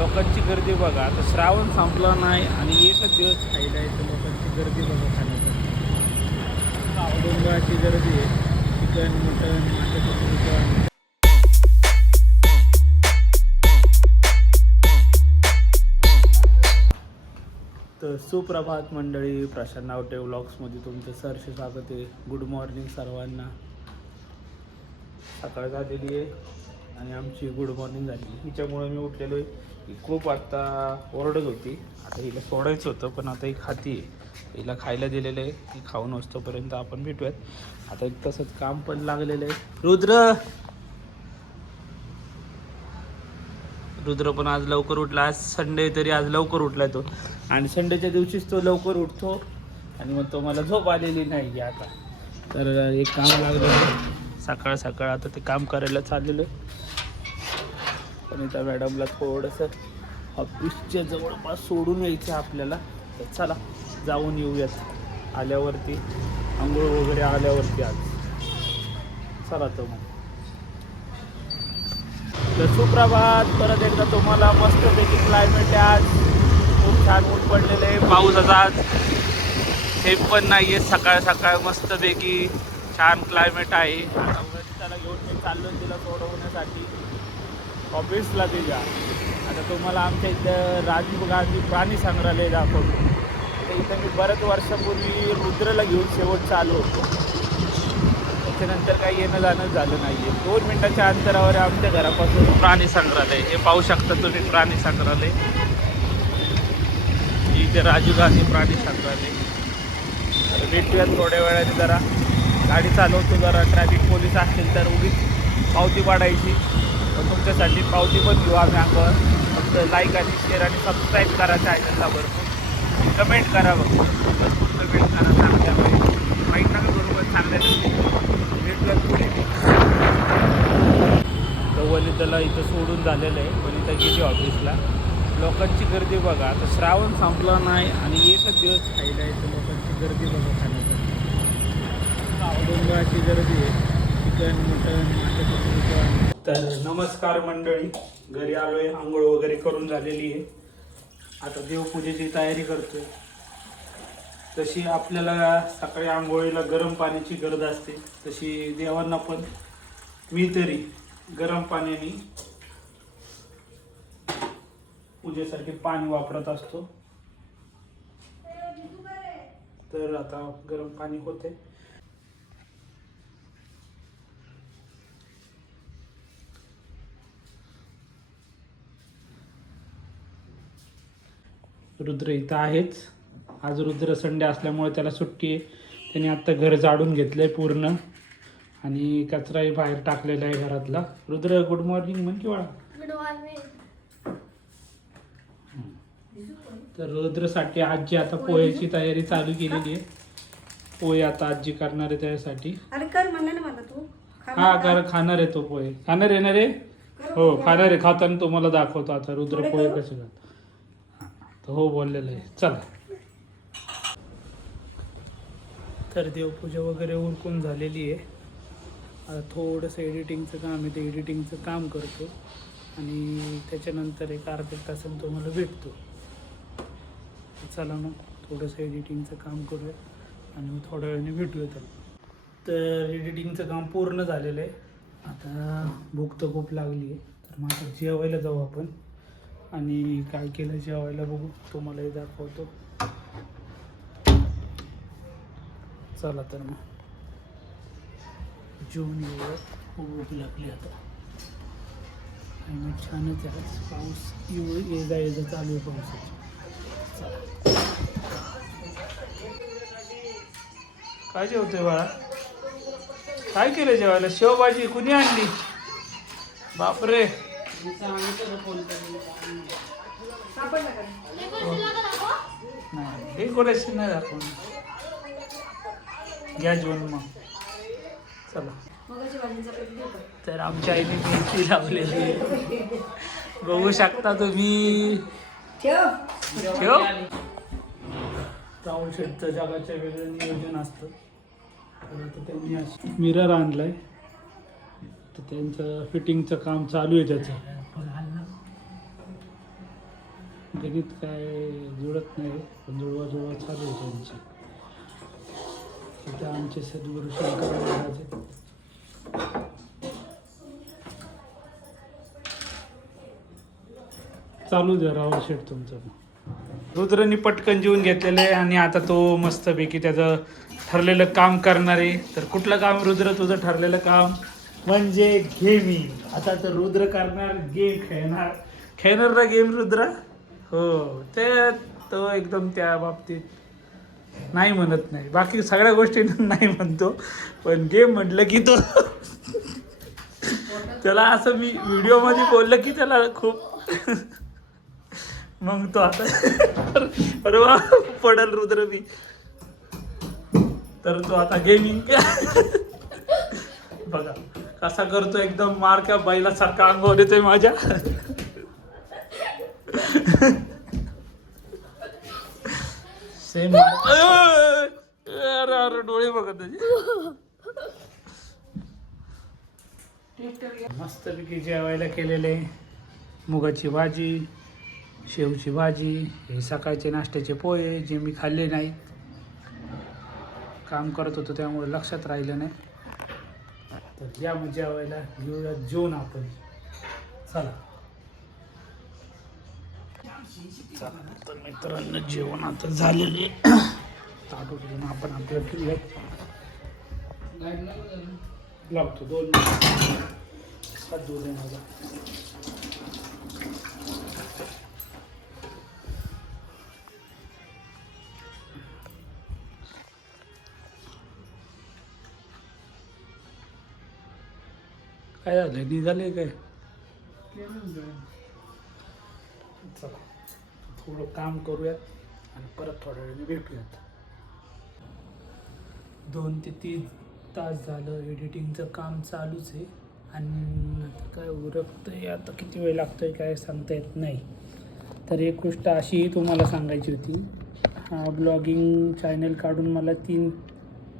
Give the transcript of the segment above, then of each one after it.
लोकांची गर्दी बघा. आता श्रावण संपला नाही आणि एकच दिवस खायला आहे तर लोकांची गर्दी बघा खाण्यासाठी. डोंगराची गर्दी आहे. चिकन मटन माशाचं तर सुप्रभात मंडळी प्रशांत नावटे व्लॉग्समध्ये तुमचं सरसे स्वागत आहे. गुड मॉर्निंग सर्वांना. सकाळ झालेली आहे. आणि आमची गुड मॉर्निंग झाली. हिच्यामुळे मी उठलेलो आहे. ही खूप आत्ता ओरडत होती. आता हिला सोडायचं होतं पण आता ही खाती आहे. हिला खायला दिलेलं आहे. ती खाऊन वाजतोपर्यंत आपण भेटूयात. आता एक तसंच काम पण लागलेलं आहे. रुद्र! रुद्र पण आज लवकर उठला. आज संडे तरी आज लवकर उठलाय तो. आणि संडेच्या दिवशीच तो लवकर उठतो. आणि मग तो मला झोप आलेली नाही आता. तर एक काम लागलं सकाळ सकाळ आता ते काम करायला चाललेलं पण त्या मॅडमला थोडंसं ऑफिसच्या जवळपास सोडून यायचं आहे आपल्याला. तर चला जाऊन येऊयात. आल्यावरती आंघोळ वगैरे आल्यावरती आज. चला तो मग. तर सुप्रभात परत एकदा तुम्हाला मस्तपैकी क्लायमेट आहे आज. खूप छान ऊन पडलेलं आहे. पाऊसाचा आज हे पण नाही आहे सकाळ सकाळ मस्तपैकी छान क्लायमेट आहे. त्याला घेऊन मी चाललो तिला सोडवण्यासाठी. ऑफिसला ते जा. आता तुम्हाला आमच्या इथं राजीव गांधी प्राणी संग्रहालय दाखवतो. तर इथं मी बऱ्याच वर्षापूर्वी रुद्रला घेऊन शेवटचा आलो होतो. त्याच्यानंतर काही येणं जाणं झालं नाही आहे दोन मिनटाच्या अंतरावर आमच्या घरापासून प्राणी संग्रहालय. हे पाहू शकता तुम्ही प्राणी संग्रहालय. इथे राजीव गांधी प्राणी संग्रहालय. भेटूया थोड्या वेळाने जरा. गाडी चालवतो जरा. ट्रॅफिक पोलीस असतील तर उगीच पावती पाडायची. पण तुमच्यासाठी पावती पण घेऊ आम्ही अंगावर फक्त लाईक आणि शेअर आणि सबस्क्राईब करा चॅनलला भरपूर. कमेंट करा बघ. भरपूर कमेंट करा चांगल्या माहीत नका बरोबर चांगल्या भेटलं पुढे तर वनिताला इथं सोडून झालेलं आहे वनिता गेली ऑफिसला. लोकांची गर्दी बघा. आता श्रावण संपला नाही आणि एकच दिवस खायला आहे तर लोकांची गर्दी बघा खाण्यासाठी. डोंगराची गर्दी आहे. चिकन मटन माशाचं तर नमस्कार मंडळी. घरी आलोय. आंघोळ वगैरे करून झालेली आहे. आता देवपूजेची तयारी करतोय. तशी आपल्याला सकाळी आंघोळीला गरम पाण्याची गरज असते. तशी देवांना पण. मी तरी गरम पाण्याने पूजेसारखे पाणी वापरत असतो. तर आता गरम पाणी होते रुद्र इथं आहेच आज रुद्र संडे असल्यामुळे त्याला सुट्टी आहे. त्याने आत्ता घर झाडून घेतलंय पूर्ण. आणि कचराही बाहेर टाकलेला आहे घरातला. रुद्र गुड मॉर्निंग म्हण किंवा गुड मॉर्निंग तर रुद्रसाठी आजी आता पोह्याची तयारी चालू केलेली आहे. पोहे आता आजी करणार आहे त्यासाठी. अरे कर म्हणलं ना मला तू. खा हा. कर खाणार आहे तो पोहे. खाणार आहे ना रे? हो खाणार आहे. खाताना तुम्हाला दाखवतो आता रुद्र पोहे? कसे खात तर हो बोललेलं आहे. चला. तर देवपूजा वगैरे उरकून झालेली आहे. आता थोडंसं एडिटिंगचं काम आहे ते एडिटिंगचं काम करतो. आणि त्याच्यानंतर एक अर्ध्या तासानं तुम्हाला भेटतो. चला मग थोडंसं एडिटिंगचं काम करूया आणि मग थोड्या वेळाने भेटूया तर तर एडिटिंगचं काम पूर्ण झालेलं आहे. आता भूक तर खूप लागली आहे तर मग आता जेवायला जाऊ आपण. आणि काय केलं जेवायला बघू. तुम्हालाही दाखवतो. चला तर मग. जून येऊया खूप भूक लागली आता. क्लायमेट छानच आहे. पाऊस येऊ ये जा चालू आहे पाऊस काय जेवतोय बाळा? काय केलं जेवायला? शेवभाजी कुणी आणली? बापरे. नाही डेकोरेशन नाही दाखवून घ्या जेवण मग. चला. तर आमच्या आईने मेथी लावलेली आहे. बघू शकता तुम्ही. ठेव. ठेव जगाच्या वेगळं नियोजन असतं. तर त्यांनी मिरर आणलाय. तर त्यांचं फिटिंगचं काम चालू आहे त्याचं. गणित काय जुळत नाही पण जुळवा जुळवा चालू आहे त्यांची. तिथं आमचे सद्गुरू शंकर महाराज चालू द्या राहुल शेठ तुमचं रुद्रनी पटकन जीवन घेतलेलं आहे आणि आता तो मस्तपैकी त्याचं ठरलेलं काम करणार आहे. तर कुठलं काम रुद्र? तुझं ठरलेलं काम? म्हणजे गेमिंग आता तर रुद्र करणार गेम खेळणार. खेळणार ना गेम रुद्र? हो ते तो एकदम त्या बाबतीत नाही म्हणत नाही. बाकी सगळ्या गोष्टी नाही म्हणतो. पण गेम म्हटलं की तो त्याला असं मी व्हिडिओमध्ये बोललं की त्याला खूप मग तो आता अरे वा पडल रुद्र मी. तर तो आता गेमिंग बघा. कसा करतो एकदम मारक्या बैलासारखा अंगावर येतोय माझ्या? सेम अरे अरे डोळे बघा त्याचे मस्तपैकी जेवायला केलेले मुगाची भाजी शेवची भाजी हे सकाळचे नाश्त्याचे पोहे जे मी खाल्ले नाही काम करत होतो त्यामुळे लक्षात राहिलं नाही. तर या मजा वेळेला घेऊया जेवण आपण. चला. तर मित्रांनो जेवण आता झालेले ताटू घेऊन आपण आपल्या किल्ल्यात लावतो दोन मिनिट. माझा. काय झालं निघाले काय? चला थोडं काम करूयात आणि परत थोड्या वेळाने भेटूयात. दोन ते तीन तास झालं एडिटिंगचं काम चालूच आहे. आणि आता काय उरकतंय आता किती वेळ लागतोय काय सांगता येत नाही. तर एक गोष्ट अशीही तुम्हाला सांगायची होती. हा ब्लॉगिंग चॅनल काढून मला तीन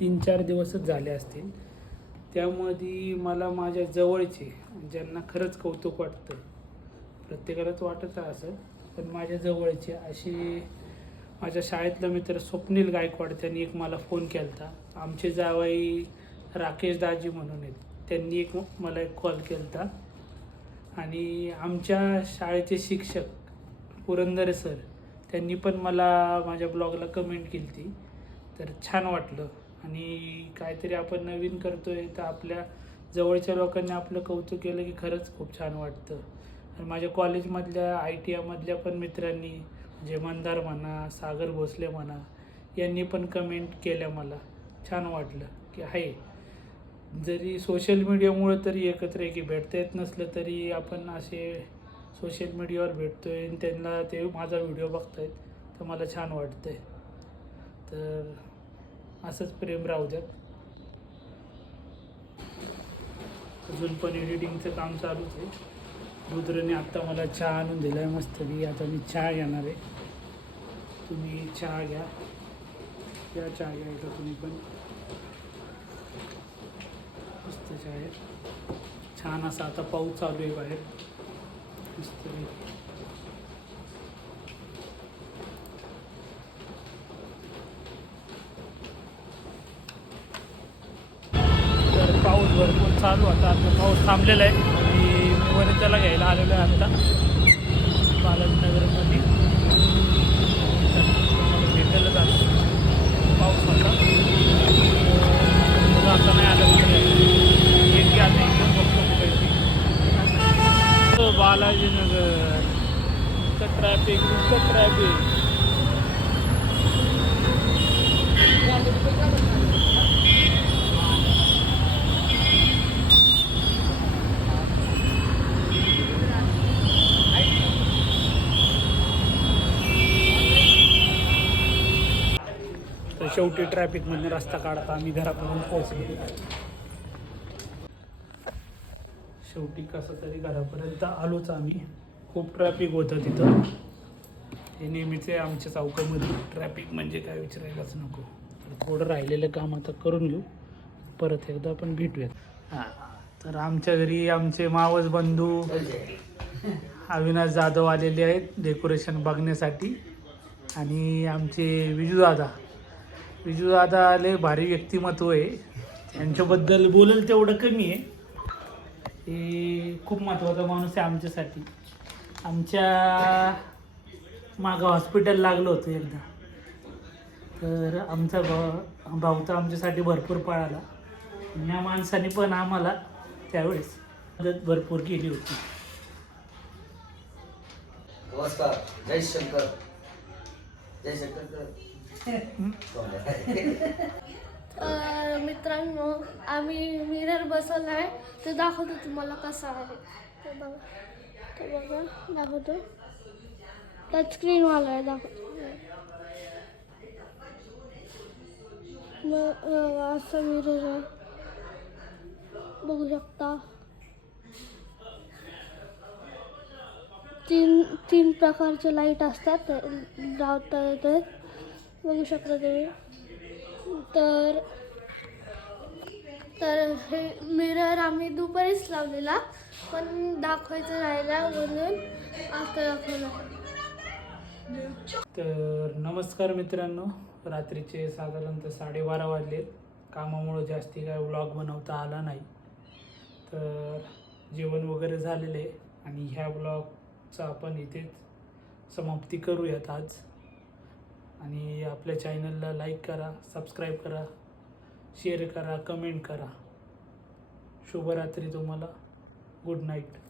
तीन चार दिवसच झाले असतील. त्यामध्ये मला माझ्या जवळचे ज्यांना खरंच कौतुक वाटतं प्रत्येकालाच वाटत असं पण माझ्या जवळचे असे माझ्या शाळेतला मित्र स्वप्नील गायकवाड त्यांनी एक मला फोन केला होता आमचे जावाई राकेश दाजी म्हणून आहेत. त्यांनी एक मला एक कॉल केला होता आणि आमच्या शाळेचे शिक्षक पुरंदरे सर त्यांनी पण मला माझ्या ब्लॉगला कमेंट केली ती तर छान वाटलं. आणि काहीतरी आपण नवीन करतोय तर आपल्या जवळच्या लोकांनी आपलं कौतुक केलं की खरंच खूप छान वाटतं. आणि माझ्या कॉलेजमधल्या आय टी आयमधल्या पण मित्रांनी म्हणजे मंदार म्हणा सागर भोसले म्हणा यांनी पण कमेंट केल्या मला. छान वाटलं की आहे. जरी सोशल मीडियामुळं तरी एकत्र आहे की भेटता येत नसलं तरी आपण असे सोशल मीडियावर भेटतो आहे आणि त्यांना ते माझा व्हिडिओ बघतायत तर मला छान वाटतंय. तर असंच प्रेम राहू द्यात. अजून पण एडिटिंगचं काम चालूच आहे. रुद्रने आत्ता मला चहा आणून दिला आहे मस्त की आता मी चहा घेणार आहे. तुम्ही चहा घ्या. या चहा घ्यायचा तुम्ही पण. मस्त चहा आहे. छान असा आता पाऊस चालू आहे बाहेर. मस्त तर पाऊस भरपूर चालू होता आता पाऊस थांबलेला आहे. आणि मी वनिताला घ्यायला आलेलो आहे आता. बालाजीनगरमध्ये. भेटायला जातो. पाऊस होता. मुलं आता नाही आलं एक आता एकदम बघतो हो, बालाजीनगर. इतकं ट्रॅफिक इतकं ट्रॅफिक तर शेवटी ट्रॅफिकमधून रस्ता काढता आम्ही घरापर्यंत पोहोचलो. शेवटी कसं तरी घरापर्यंत आलोच आम्ही. खूप ट्रॅफिक होतं तिथं. हे नेहमीचे आमच्या चौकामध्ये. ट्रॅफिक म्हणजे काय विचारायलाच नको. तर थोडं राहिलेलं काम आता करून घेऊ. परत एकदा आपण भेटूयात. हां तर आमच्या घरी आमचे मावस बंधू अविनाश जाधव आलेले आहेत डेकोरेशन बघण्यासाठी. आणि आमचे विजू दादा विजूदादा आले भारी व्यक्तिमत्व आहे. त्यांच्याबद्दल बोलेल तेवढं कमी आहे. हे खूप महत्त्वाचा माणूस आहे आमच्यासाठी. आमच्या मागं हॉस्पिटल लागलं होतं एकदा. तर आमचा भाऊ भाऊ तर आमच्यासाठी भरपूर पळाला. या माणसाने पण आम्हाला त्यावेळेस मदत भरपूर केली होती. नमस्कार. जय शंकर. जय शंकर. तर मित्रांनो आम्ही मिरर बसवला आहे. ते दाखवतो तुम्हाला कसा आहे. ते बघा. ते बघा. दाखवतो. टच स्क्रीनवाला आहे दाखवतो. मग असं मिरर आहे. बघू शकता. तीन तीन प्रकारचे लाइट असतात. लावता येतात बघू शकता तुम्ही. तर तर हे मिरर आम्ही दुपारीच लावलेला. पण दाखवायचं राहिला म्हणून आता दाखवला. तर नमस्कार मित्रांनो. रात्रीचे साधारणतः साडेबारा वाजले. कामामुळं जास्ती काय व्लॉग बनवता आला नाही. तर जेवण वगैरे झालेलं आहे. आणि ह्या ब्लॉगचा आपण इथेच समाप्ती करूयात आज. आणि आपल्या चॅनलला लाईक करा सबस्क्राईब करा शेअर करा कमेंट करा. शुभरात्री तुम्हाला. Good night.